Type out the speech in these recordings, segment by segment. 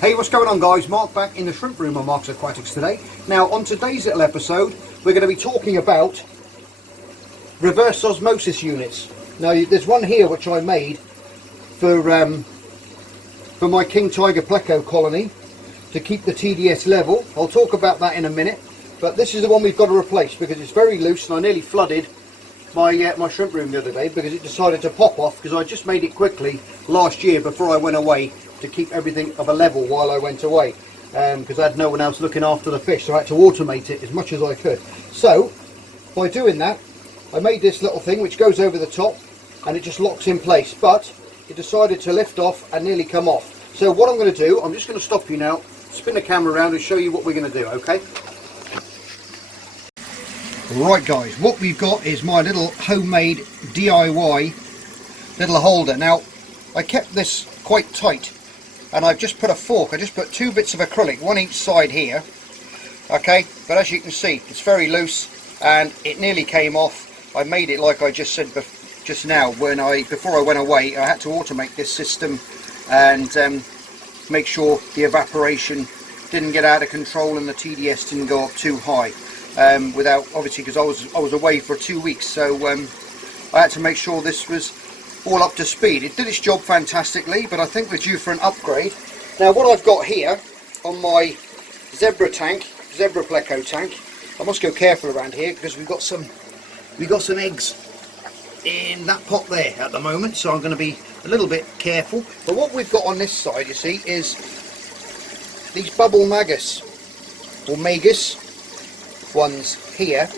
Hey, what's going on guys? Mark back in the shrimp room on Mark's Aquatics today. Now on today's little episode we're going to be talking about reverse osmosis units. Now there's one here which I made for my king tiger pleco colony to keep the TDS level. I'll talk about that in a minute, but this is the one we've got to replace because it's very loose and I nearly flooded my my shrimp room the other day because it decided to pop off because I just made it quickly last year before I went away to keep everything of a level while I went away, because I had no one else looking after the fish, so I had to automate it as much as I could. So by doing that I made this little thing which goes over the top and it just locks in place, but it decided to lift off and nearly come off. So what I'm going to do, I'm just going to stop you now, spin the camera around and show you what we're going to do, okay? Right guys, what we've got is my little homemade DIY little holder. Now I kept this quite tight and I've just put a fork, I just put two bits of acrylic, one each side here, okay, but as you can see it's very loose and it nearly came off. I made it like I just said just now, before I went away I had to automate this system and make sure the evaporation didn't get out of control and the TDS didn't go up too high, without, obviously, because I was away for 2 weeks, so I had to make sure this was all up to speed. It did its job fantastically, but I think we're due for an upgrade. Now what I've got here on my zebra pleco tank, I must go careful around here because we've got some eggs in that pot there at the moment, so I'm going to be a little bit careful. But what we've got on this side, you see, is these bubble magus or magus ones here,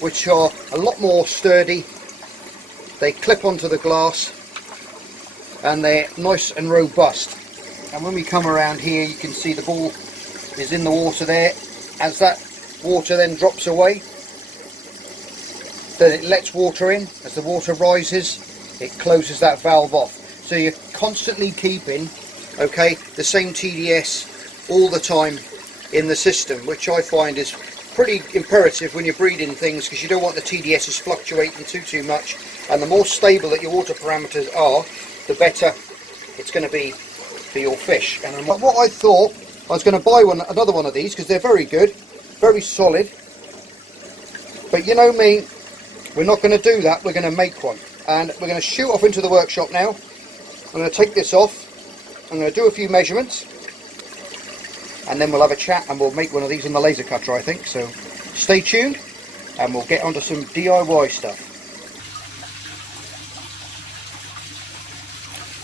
which are a lot more sturdy. They clip onto the glass and they're nice and robust. And when we come around here you can see the ball is in the water there. As that water then drops away, then it lets water in. As the water rises it closes that valve off, so you're constantly keeping, okay, the same TDS all the time in the system, which I find is pretty imperative when you're breeding things, because you don't want the TDSs fluctuating too much, and the more stable that your water parameters are, the better it's going to be for your fish. And what I thought, I was going to buy another one of these because they're very good, very solid, but you know me, we're not going to do that, we're going to make one, and we're going to shoot off into the workshop now. I'm going to take this off, I'm going to do a few measurements, and then we'll have a chat and we'll make one of these in the laser cutter, I think. So stay tuned and we'll get onto some DIY stuff.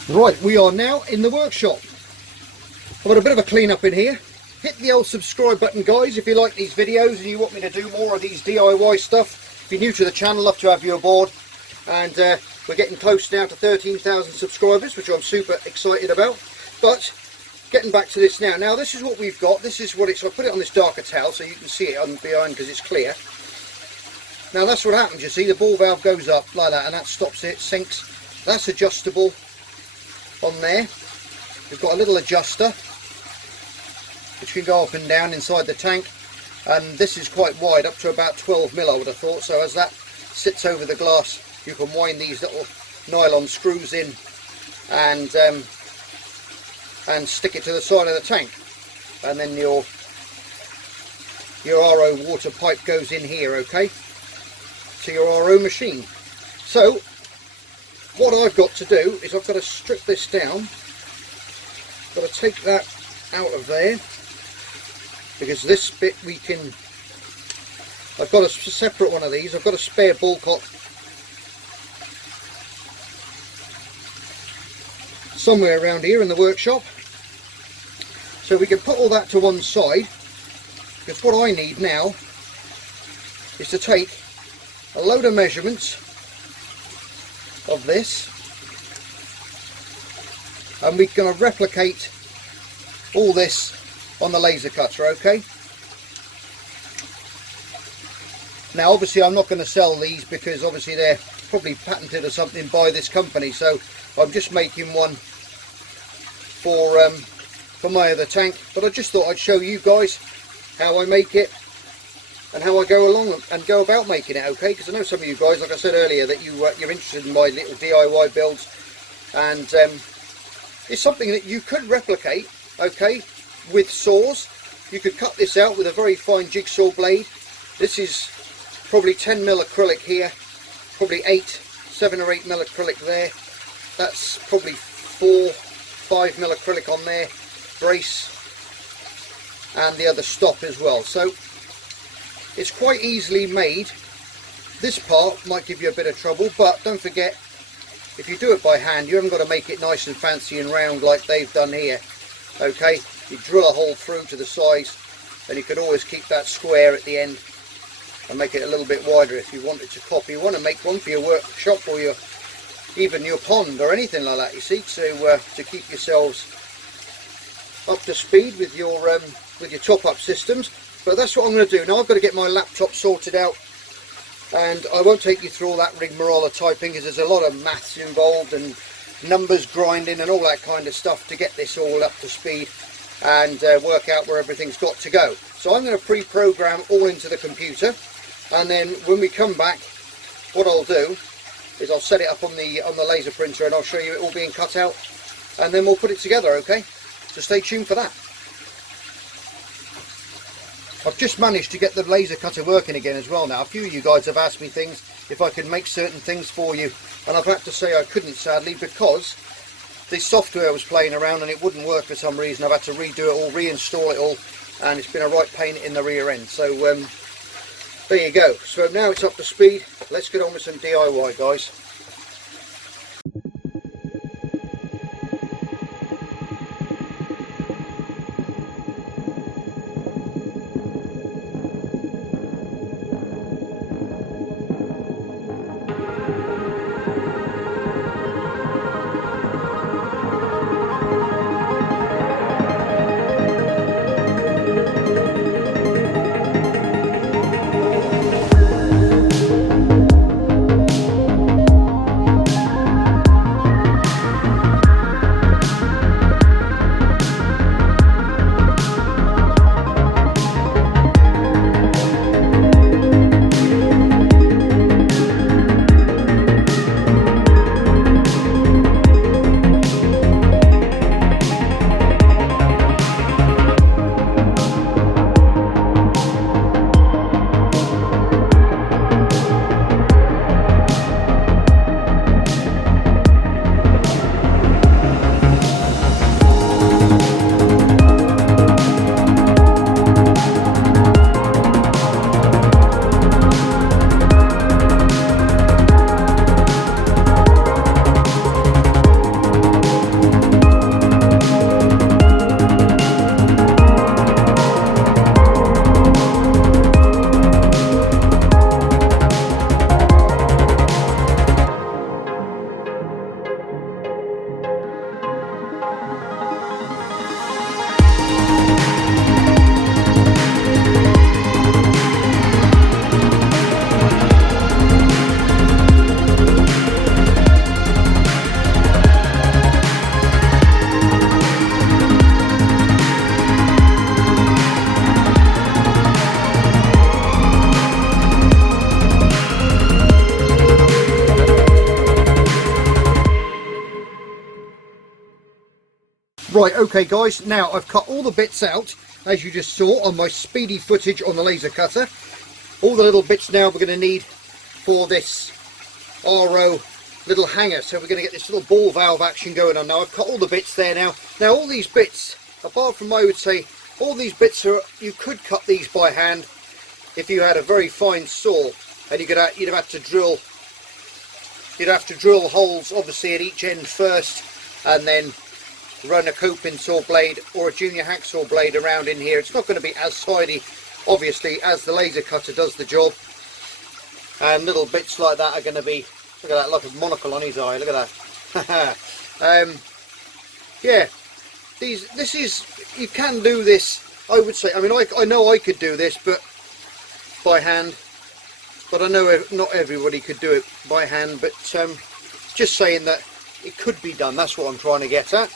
Right, we are now in the workshop. I've got a bit of a clean up in here. Hit the old subscribe button guys if you like these videos and you want me to do more of these DIY stuff. If you're new to the channel, love to have you aboard. And we're getting close now to 13,000 subscribers, which I'm super excited about. But getting back to this now. Now this is what we've got. This is what it's. I put it on this darker towel so you can see it on behind because it's clear. Now that's what happens. You see the ball valve goes up like that, and that stops it. Sinks. That's adjustable on there. We've got a little adjuster which can go up and down inside the tank, and this is quite wide, up to about 12 mil I would have thought. So as that sits over the glass, you can wind these little nylon screws in and stick it to the side of the tank, and then your RO water pipe goes in here, okay, to your RO machine. So what I've got to do is I've got to strip this down, got to take that out of there, because this bit we can, I've got a separate one of these, I've got a spare ball cock somewhere around here in the workshop, so we can put all that to one side, because what I need now is to take a load of measurements of this, and we're going to replicate all this on the laser cutter, okay? Now obviously I'm not going to sell these because obviously they're probably patented or something by this company, so I'm just making one for my other tank, but I just thought I'd show you guys how I make it and how I go along and go about making it, okay? Because I know some of you guys, like I said earlier, that you're interested in my little DIY builds, and it's something that you could replicate, okay, with saws. You could cut this out with a very fine jigsaw blade. This is probably 10mm acrylic here, probably 7 or 8mm acrylic there. That's probably 5mm acrylic on there, brace, and the other stop as well. So it's quite easily made. This part might give you a bit of trouble, but don't forget, if you do it by hand, you haven't got to make it nice and fancy and round like they've done here. Okay, you drill a hole through to the size, and you can always keep that square at the end and make it a little bit wider if you wanted to copy. You want to make one for your workshop or even your pond or anything like that, you see, to keep yourselves up to speed with your top-up systems. But that's what I'm going to do. Now I've got to get my laptop sorted out, and I won't take you through all that rigmarole of typing, because there's a lot of maths involved and numbers grinding and all that kind of stuff to get this all up to speed and work out where everything's got to go. So I'm going to pre-program all into the computer, and then when we come back, what I'll do is I'll set it up on the laser printer, and I'll show you it all being cut out, and then we'll put it together. Okay, so stay tuned for that. I've just managed to get the laser cutter working again as well now. A few of you guys have asked me things, if I can make certain things for you, and I've had to say I couldn't, sadly, because the software was playing around and it wouldn't work for some reason. I've had to redo it all, reinstall it all, and it's been a right pain in the rear end. So there you go. So now it's up to speed. Let's get on with some DIY, guys. Right, okay guys, now I've cut all the bits out, as you just saw on my speedy footage on the laser cutter. All the little bits now we're going to need for this RO little hanger, so we're going to get this little ball valve action going on now. I've cut all the bits there now. Now all these bits, apart from, I would say, all these bits are, you could cut these by hand if you had a very fine saw, and you'd have to drill holes obviously at each end first, and then run a coping saw blade or a junior hacksaw blade around in here. It's not going to be as tidy obviously as the laser cutter does the job, and little bits like that are going to be, look at that, like a monocle on his eye, look at that. Yeah, this is, you can do this, I would say. I mean, I know I could do this but by hand, but I know not everybody could do it by hand, but just saying that it could be done, that's what I'm trying to get at.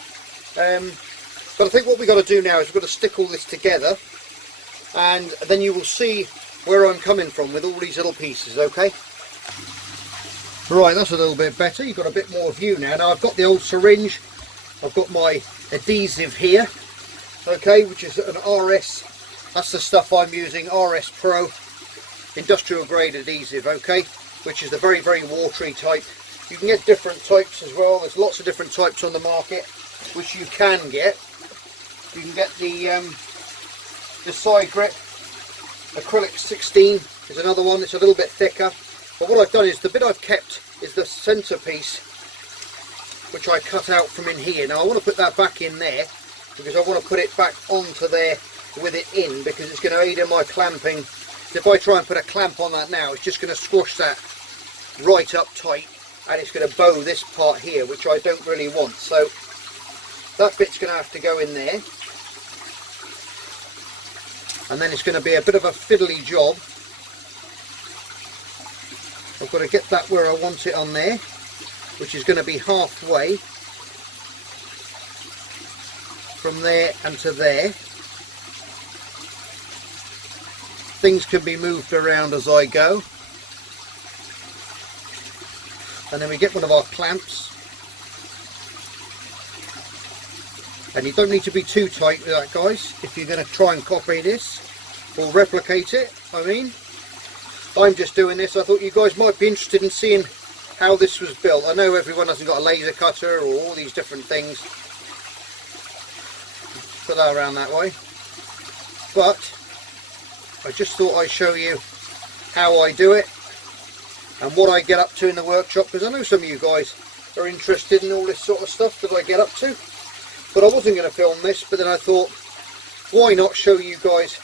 But I think what we've got to do now is we've got to stick all this together, and then you will see where I'm coming from with all these little pieces. Okay, right, that's a little bit better. You've got a bit more view now. Now I've got the old syringe, I've got my adhesive here, okay, which is an RS, that's the stuff I'm using, RS Pro industrial grade adhesive, okay, which is the very, very watery type. You can get different types as well. There's lots of different types on the market which you can get. You can get the side grip acrylic 16 is another one. It's a little bit thicker, but what I've done is the bit I've kept is the centerpiece, which I cut out from in here. Now I want to put that back in there because I want to put it back onto there with it in, because it's going to aid in my clamping. If I try and put a clamp on that now, it's just going to squash that right up tight, and it's going to bow this part here, which I don't really want. So that bit's going to have to go in there, and then it's going to be a bit of a fiddly job. I've got to get that where I want it on there, which is going to be halfway from there and to there. Things can be moved around as I go. And then we get one of our clamps. And you don't need to be too tight with that, guys, if you're going to try and copy this or replicate it. I mean, I'm just doing this. I thought you guys might be interested in seeing how this was built. I know everyone hasn't got a laser cutter or all these different things. Put that around that way. But I just thought I'd show you how I do it and what I get up to in the workshop, because I know some of you guys are interested in all this sort of stuff that I get up to. But I wasn't going to film this, but then I thought, why not show you guys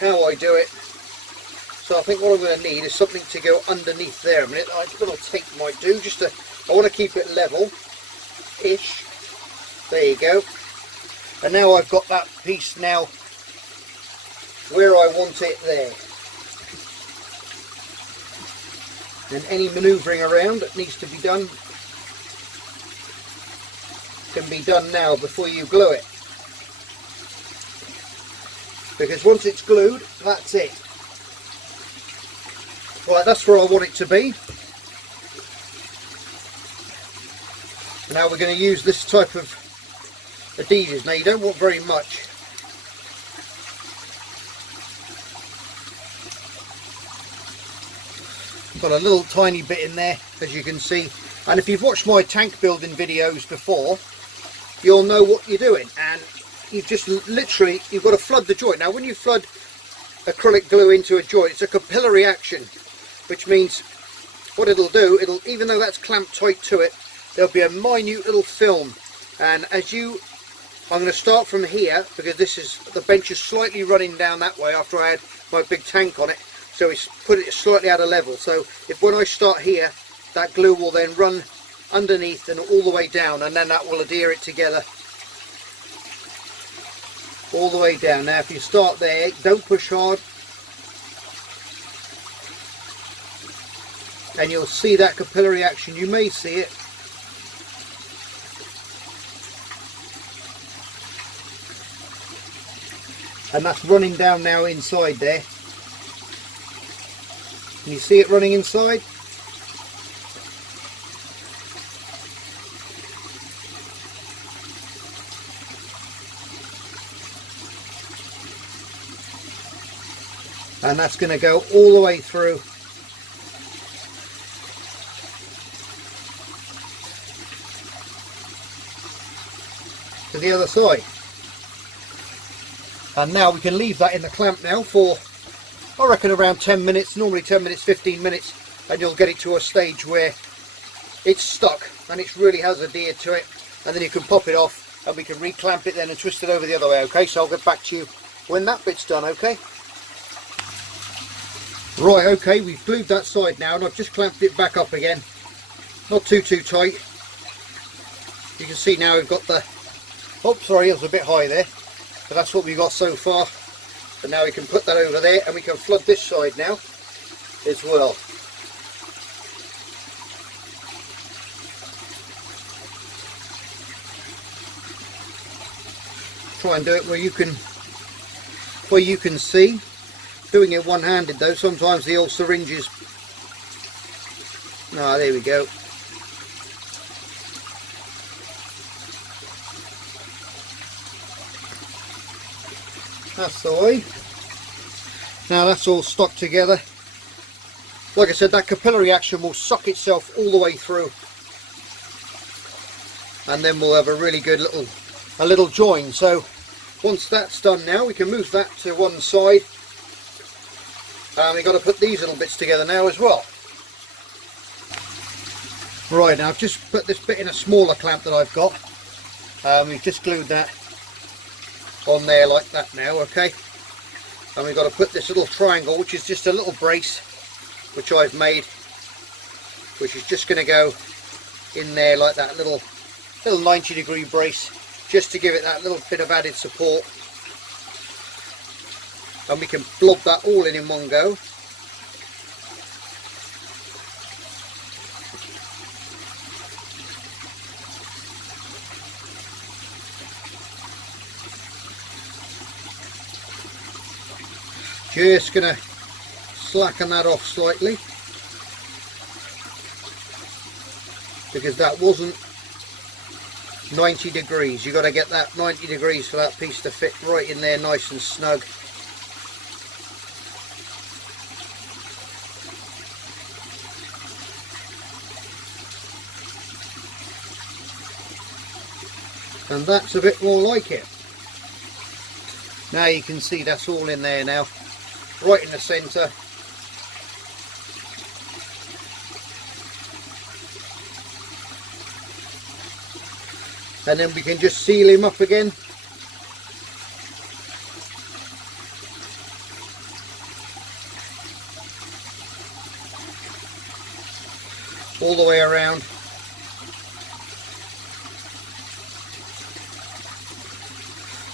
how I do it? So I think what I'm going to need is something to go underneath there a minute. A little tape might do, just to, I want to keep it level-ish. There you go. And now I've got that piece now where I want it there. And any manoeuvring around that needs to be done can be done now before you glue it. Because once it's glued, that's it. Right, that's where I want it to be. Now we're going to use this type of adhesive. Now you don't want very much. Got a little tiny bit in there, as you can see. And if you've watched my tank building videos before, you'll know what you're doing. And you've just literally, you've got to flood the joint. Now when you flood acrylic glue into a joint, it's a capillary action, which means what it'll do, even though that's clamped tight to it, there'll be a minute little film. And as you, I'm going to start from here, because this is, the bench is slightly running down that way after I had my big tank on it, so it's put it slightly out of level. So if when I start here, that glue will then run underneath and all the way down, and then that will adhere it together all the way down. Now if you start there, don't push hard, and you'll see that capillary action. You may see it. And that's running down now inside there. Can you see it running inside? And that's going to go all the way through to the other side. And now we can leave that in the clamp now for, I reckon, around 10 minutes, normally 10 minutes, 15 minutes, and you'll get it to a stage where it's stuck and it really has adhered to it, and then you can pop it off and we can reclamp it then and twist it over the other way. Okay, so I'll get back to you when that bit's done. Okay. Right, okay, we've glued that side now, and I've just clamped it back up again. Not too tight. You can see now we've got the, oh sorry, it was a bit high there, but that's what we've got so far. And now we can put that over there, and we can flood this side now as well. Try and do it where you can see. Doing it one-handed though, sometimes the old syringes. Ah, there we go. That's the way. Now that's all stuck together. Like I said, that capillary action will suck itself all the way through, and then we'll have a really good little join. So once that's done, now we can move that to one side, and we've got to put these little bits together now as well. Right, now I've just put this bit in a smaller clamp that I've got. We've just glued that on there like that now, okay? And we've got to put this little triangle, which is just a little brace which I've made, which is just going to go in there like that, little 90-degree brace, just to give it that little bit of added support. And we can blob that all in one go. Just going to slacken that off slightly, because that wasn't 90 degrees. You've got to get that 90 degrees for that piece to fit right in there nice and snug. And that's a bit more like it. Now you can see that's all in there now, right in the centre. And then we can just seal him up again. All the way around.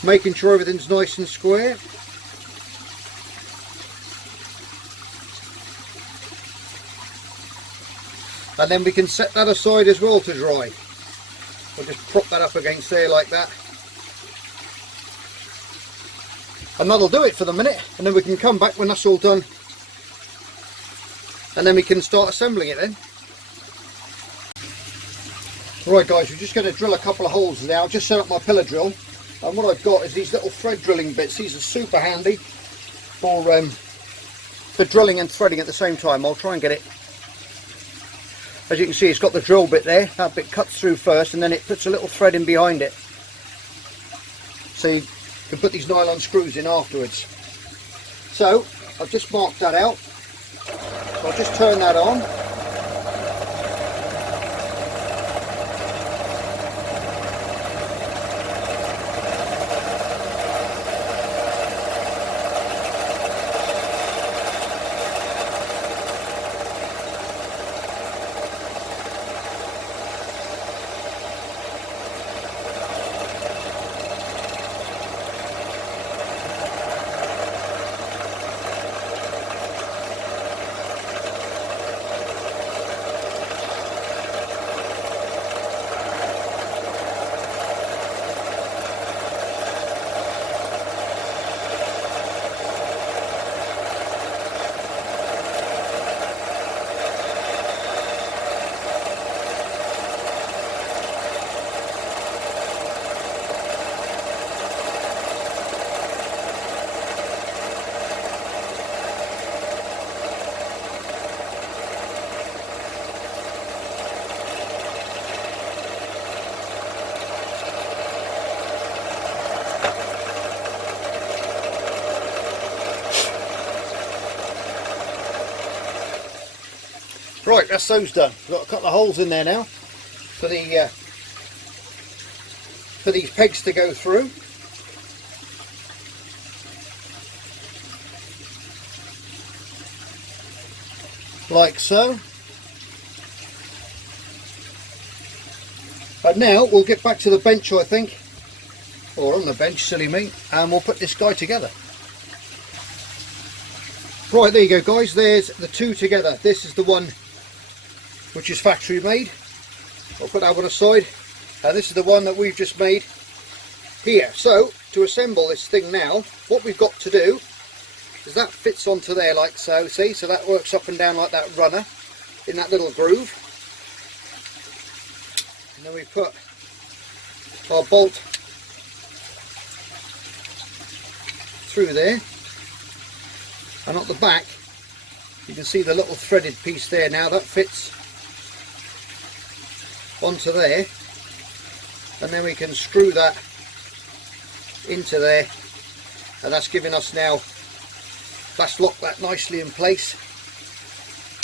Making sure everything's nice and square. And then we can set that aside as well to dry. We'll just prop that up against there like that. And that'll do it for the minute, and then we can come back when that's all done, and then we can start assembling it then. Right guys, we're just going to drill a couple of holes now. I've just set up my pillar drill, and what I've got is these little thread drilling bits. These are super handy for drilling and threading at the same time. I'll try and get it. As you can see, it's got the drill bit there. That bit cuts through first, and then it puts a little thread in behind it, so you can put these nylon screws in afterwards. So I've just marked that out, so I'll just turn that on. Right, that's those done. We've got a couple of holes in there now for the for these pegs to go through. Like so. And now we'll get back to the bench, I think, or on the bench, silly me, and we'll put this guy together. Right, there you go guys, there's the two together. This is the one which is factory made. I'll put that one aside, and this is the one that we've just made here. So to assemble this thing now, what we've got to do is that fits onto there like so, see, so that works up and down like that runner in that little groove, and then we put our bolt through there, and at the back you can see the little threaded piece there. Now that fits onto there, and then we can screw that into there, and that's giving us now, that's locked that nicely in place,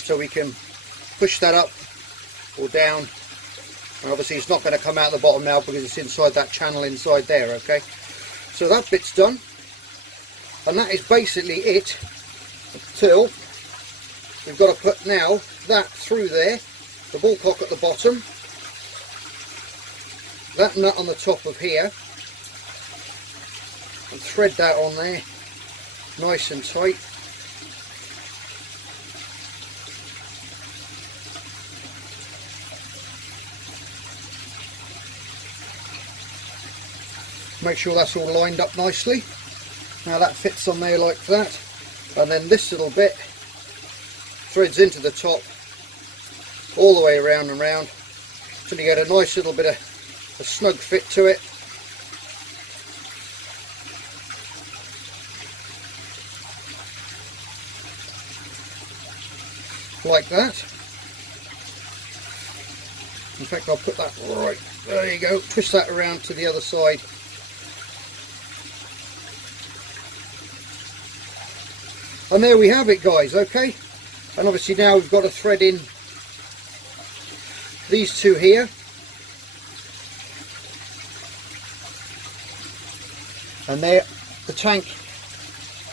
so we can push that up or down. And obviously it's not going to come out the bottom now because it's inside that channel inside there. Okay, so that bit's done, and that is basically it till we've got to put now that through there, the ball cock at the bottom, that nut on the top of here, and thread that on there nice and tight. Make sure that's all lined up nicely. Now that fits on there like that, and then this little bit threads into the top all the way around and round, so you get a nice little bit of a snug fit to it. Like that. In fact, I'll put that right there, you go, twist that around to the other side. And there we have it, guys. Okay, and obviously now we've got to thread in these two here, and there, the tank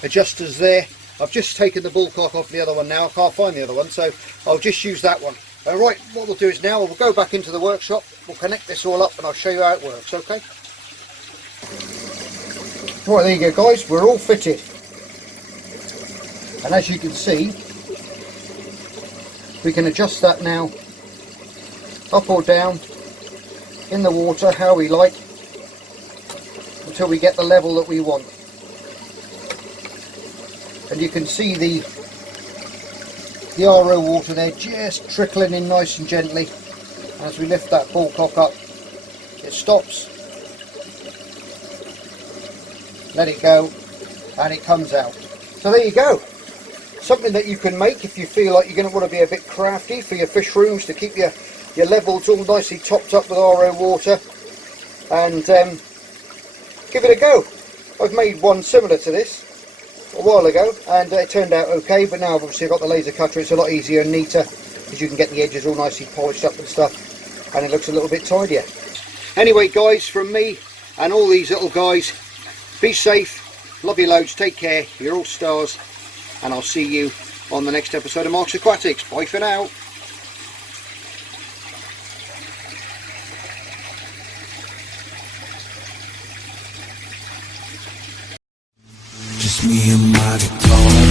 adjusters there. I've just taken the bull cock off the other one now. I can't find the other one, so I'll just use that one. Alright, what we'll do is now we'll go back into the workshop, we'll connect this all up, and I'll show you how it works. Okay, right, there you go, guys, we're all fitted. And as you can see, we can adjust that now up or down in the water how we like, until we get the level that we want. And you can see the RO water there just trickling in nice and gently. As we lift that ball cock up, it stops, let it go, and it comes out. So there you go. Something that you can make if you feel like you're going to want to be a bit crafty for your fish rooms, to keep your levels all nicely topped up with RO water, and give it a go. I've made one similar to this a while ago, and it turned out okay, but now obviously I've got the laser cutter, it's a lot easier and neater, because you can get the edges all nicely polished up and stuff, and it looks a little bit tidier. Anyway, guys, from me and all these little guys, be safe, love you loads, take care, you're all stars, and I'll see you on the next episode of Mark's Aquatics. Bye for now. Just me and my guitar.